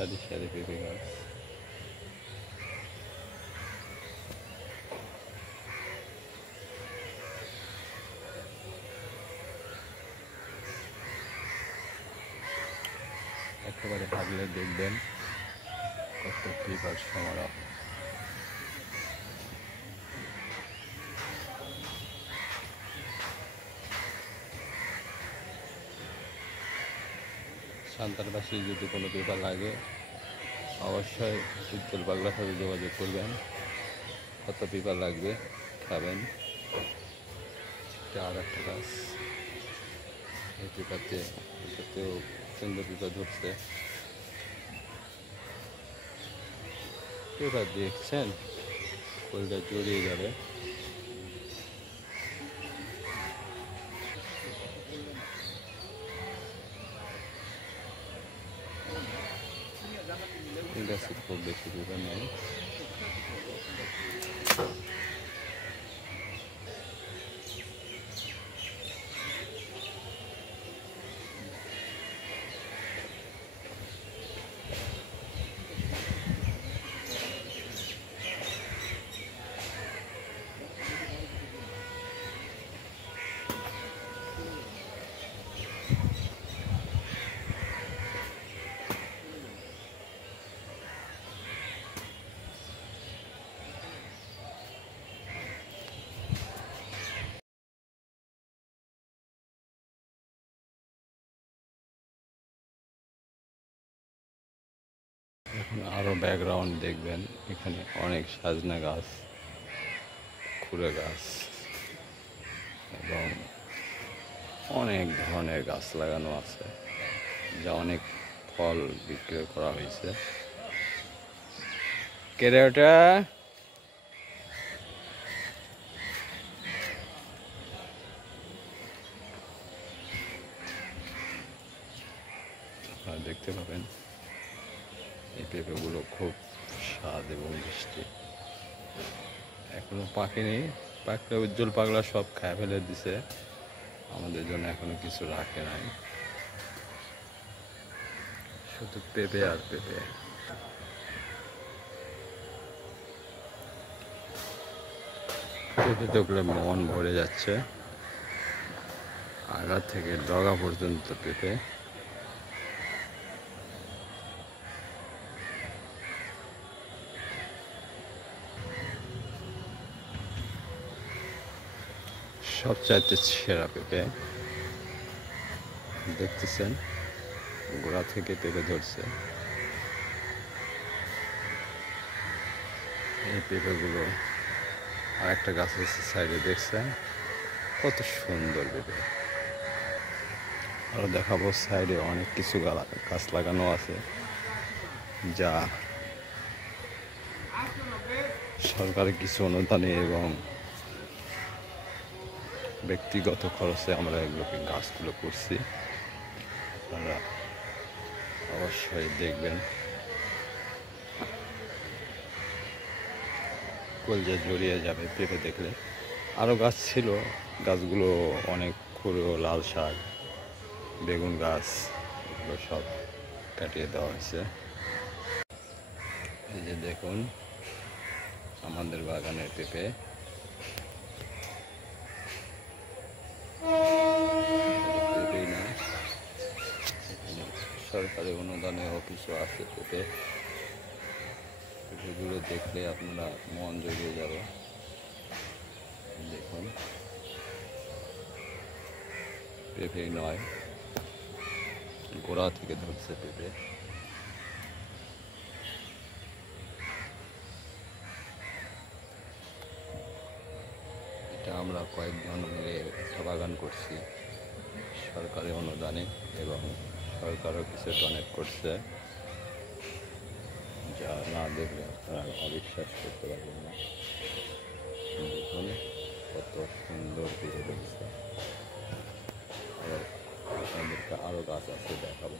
সারি সারি পেঁপে গাছ। একেবারে হাঁটলে দেখবেন কত পেঁপের সমারোহ। সান্তারবাসী যদি কোনো পেপার লাগে অবশ্যই উজ্জ্বল পাগলার সাথে যোগাযোগ করবেন। কত পেপার লাগবে খাবেন। এটা আর একটা গাছ, এই এটাতেও সুন্দর পেপার ধরছে। পেপার দেখছেন কলটা জড়িয়ে যাবে। এই গাছে খুব বেশি পেপার নেই। এখন আরও ব্যাকগ্রাউন্ড দেখবেন, এখানে অনেক সাজনা গাছ, খুড়ে গাছ এবং অনেক ধরনের গাছ লাগানো আছে, যা অনেক ফল বিক্রয় করা হয়েছে। কেড়ে ওটা দেখতে পাবেন। এই পেঁপেগুলো খুব স্বাদ এবং মিষ্টি। এখনো পাকেনি, পাকলে উজ্জ্বল পাগলা সব খায় ফেলে দিছে, আমাদের জন্য এখনো কিছু রাখে নাই, শুধু পেঁপে আর পেঁপে। পেঁপে দেখলে মন ভরে যাচ্ছে, আগা থেকে ডগা পর্যন্ত পেঁপে। সবচাইতে সেরা পেঁপে দেখতেছেন, গোড়া থেকে পেঁপে ধরছে। এই পেঁপেগুলো আর একটা গাছ আছে সাইডে, দেখছেন কত সুন্দর পেঁপে। আরও দেখাবো সাইডে অনেক কিছু গাছ লাগানো আছে, যা সরকারের কিছু অনুদানে এবং ব্যক্তিগত খরচে আমরা এগুলোকে গাছগুলো করছি। আপনারা অবশ্যই দেখবেন, কলজা জড়িয়ে যাবে পেঁপে দেখলে। আরও গাছ ছিল, গাছগুলো অনেক খুঁড়ো, লাল শাক, বেগুন গাছ, এগুলো সব কাটিয়ে দেওয়া হয়েছে। এই যে দেখুন আমাদের বাগানের পেঁপে। পেঁপেই না, এখানে সরকারি অনুদানে অফিসও আছে পেঁপে। পেঁপেগুলো দেখলে আপনারা মন জড়িয়ে যাবে। দেখুন পেঁপে নয়, গোড়া থেকে ধরছে পেঁপে। এটা আমরা কয়েকজন মিলে একটা বাগান করছি সরকারি অনুদানে, এবং সরকারও কিছু ডোনেট করছে, যা না দেখলে আপনারা অবিশ্বাস করতে পারবেন না। দেখুন কত সুন্দর পেঁপে ধরছে। আপনাদেরকে আরও গাছ আছে দেখাবো।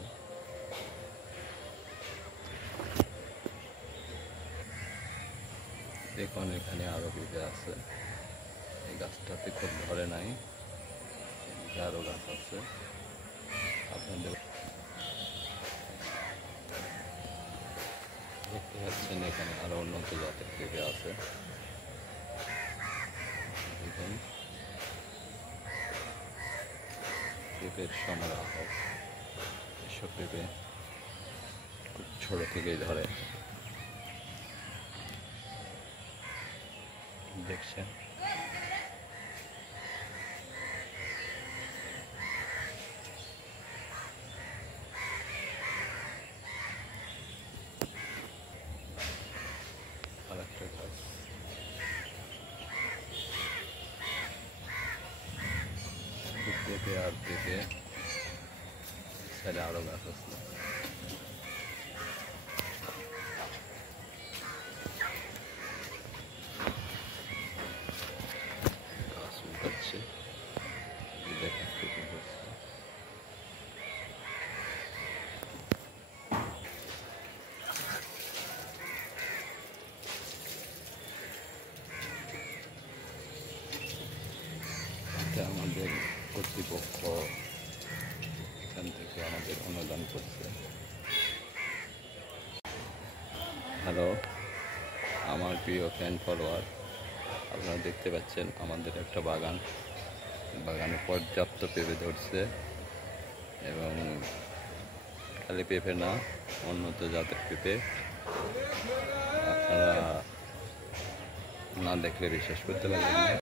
দেখুন এখানে আরও পেঁপে আছে, এই গাছটাতে খুব ধরে নাই, আরও গাছ আছে আপনাদের। এখানে আরো উন্নত জাতের পেঁপে আছে। দেখুন পেঁপের সমারোহ। এসব পেঁপে খুব ছোট থেকেই ধরে, দেখছেন। আরেকটা গাছ, পেঁপে আর পেঁপে সাইডে আরো গাছ আছে। গাছ উঠাচ্ছে, দেখেন পেঁপে ধরছে। এটা আমাদের কর্তৃপক্ষ এখান থেকে আমাদের অনুদান করছে। হ্যালো আমার প্রিয় ফ্যান ফলোয়ার, আপনারা দেখতে পাচ্ছেন আমাদের একটা বাগানে পর্যাপ্ত পেঁপে ধরছে, এবং খালি পেঁপে না, উন্নত জাতের পেঁপে। আপনারা না দেখলে বিশ্বাস করতে পারবেন না।